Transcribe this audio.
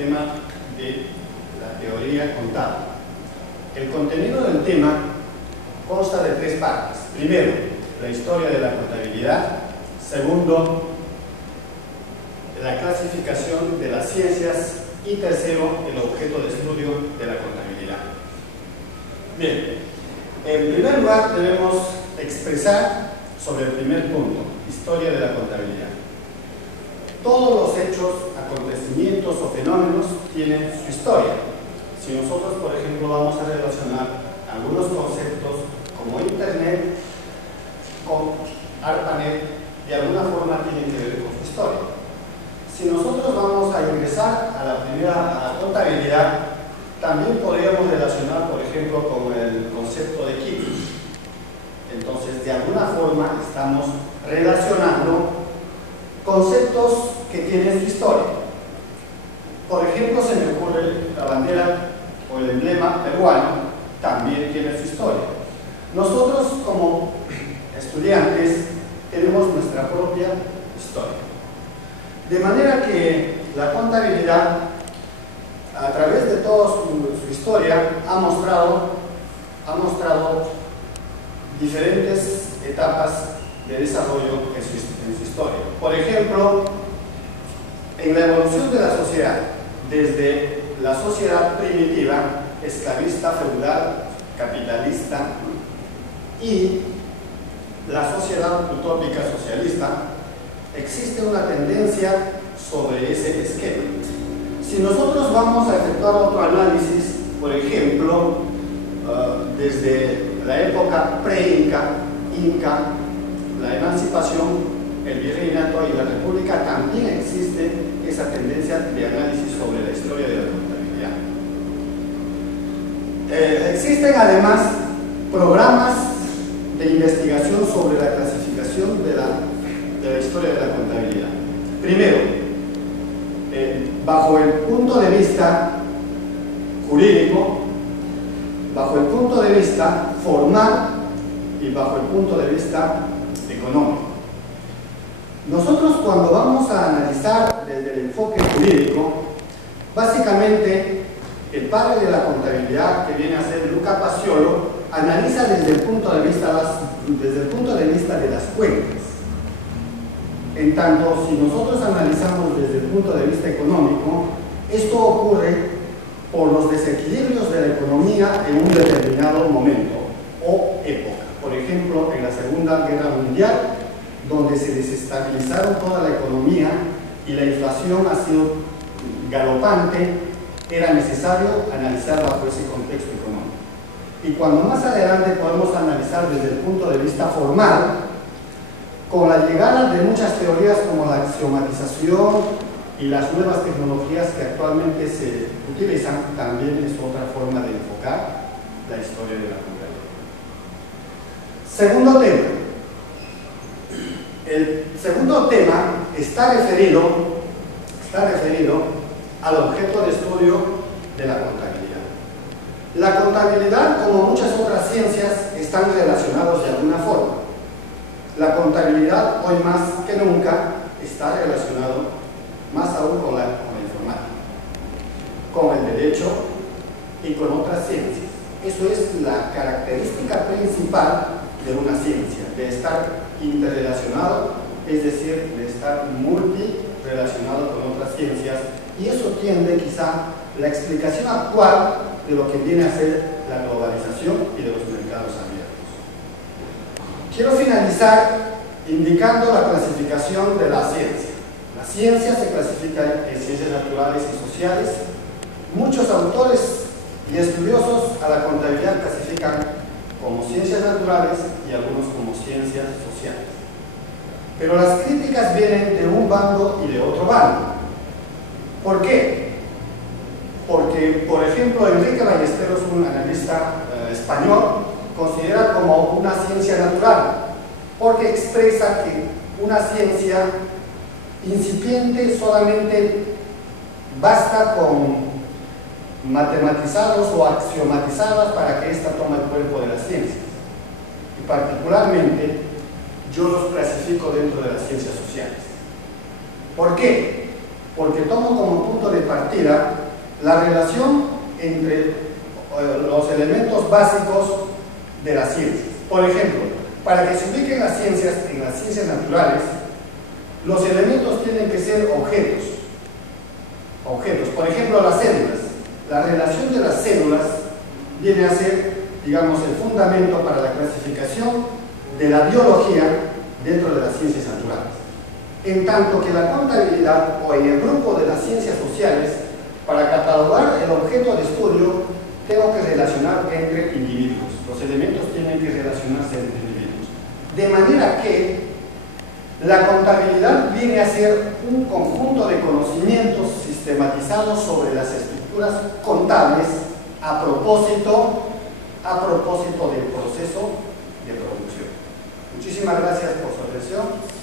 tema de la teoría contable. El contenido del tema consta de tres partes. Primero, la historia de la contabilidad. Segundo, la clasificación de las ciencias. Y tercero, el objeto de estudio de la contabilidad. Bien, en primer lugar debemos expresar sobre el primer punto, historia de la contabilidad. Todos los hechos, acontecimientos o fenómenos tienen su historia. Si nosotros, por ejemplo, vamos a relacionar algunos conceptos como Internet con ARPANET, de alguna forma tienen que ver con su historia. Si nosotros vamos a ingresar a la contabilidad, también podríamos relacionar, por ejemplo, con el concepto de equipo. Entonces, de alguna forma estamos relacionando conceptos que tienen su historia. Por ejemplo, se me ocurre la bandera o el emblema peruano, también tiene su historia. Nosotros, como estudiantes, tenemos nuestra propia historia. De manera que la contabilidad, a través de toda su historia, ha mostrado diferentes etapas de desarrollo en su historia. Por ejemplo, en la evolución de la sociedad, desde la sociedad primitiva, esclavista, feudal, capitalista, y la sociedad utópica socialista, existe una tendencia sobre ese esquema. Si nosotros vamos a efectuar otro análisis, por ejemplo, desde la época pre-Inca, la emancipación, el virreinato y la república, también existe esa tendencia de análisis sobre la historia de la contabilidad. Existen además programas de investigación sobre la clasificación de la historia de la contabilidad. Primero, bajo el punto de vista jurídico, bajo el punto de vista formal y bajo el punto de vista económico. Nosotros, cuando vamos a analizar desde el enfoque jurídico, básicamente el padre de la contabilidad, que viene a ser Luca Paciolo, analiza desde el punto de vista de las cuentas. En tanto, si nosotros analizamos desde el punto de vista económico, esto ocurre por los desequilibrios de la economía en un determinado momento o época. Por ejemplo, en la Segunda Guerra Mundial, donde se desestabilizaron toda la economía y la inflación ha sido galopante, era necesario analizar bajo ese contexto económico. Y cuando más adelante podemos analizar desde el punto de vista formal, con la llegada de muchas teorías como la axiomatización y las nuevas tecnologías que actualmente se utilizan, también es otra forma de enfocar la historia de la contabilidad. Segundo tema. El segundo tema está referido al objeto de estudio de la contabilidad. La contabilidad, como muchas otras ciencias, están relacionados de alguna forma. La contabilidad, hoy más que nunca, está relacionado más aún con la informática, con el derecho y con otras ciencias. Eso es la característica principal de una ciencia, de estar interrelacionado, es decir, de estar multirelacionado con otras ciencias, y eso tiende quizá la explicación actual de lo que viene a ser la globalización y de los mercados abiertos. Quiero finalizar indicando la clasificación de la ciencia. La ciencia se clasifica en ciencias naturales y sociales. Muchos autores y estudiosos a la contabilidad clasifican como ciencias naturales y algunos como ciencias sociales. Pero las críticas vienen de un bando y de otro bando. ¿Por qué? Porque, por ejemplo, Enrique Ballesteros, un analista español, considera como una ciencia natural, porque expresa que una ciencia incipiente solamente basta con matematizados o axiomatizados para que ésta tome el cuerpo de las ciencias. Y particularmente, yo los clasifico dentro de las ciencias sociales. ¿Por qué? porque tomo como punto de partida la relación entre los elementos básicos de las ciencias. Por ejemplo, para que se ubiquen las ciencias en las ciencias naturales, los elementos tienen que ser objetos. Por ejemplo, las células. La relación de las células viene a ser, digamos, el fundamento para la clasificación de la biología dentro de las ciencias naturales. En tanto que la contabilidad, o en el grupo de las ciencias sociales, para catalogar el objeto de estudio, tengo que relacionar entre individuos. Los elementos tienen que relacionarse entre individuos. De manera que la contabilidad viene a ser un conjunto de conocimientos sistematizados sobre las estructuras contables a propósito del proceso de producción. Muchísimas gracias por su atención.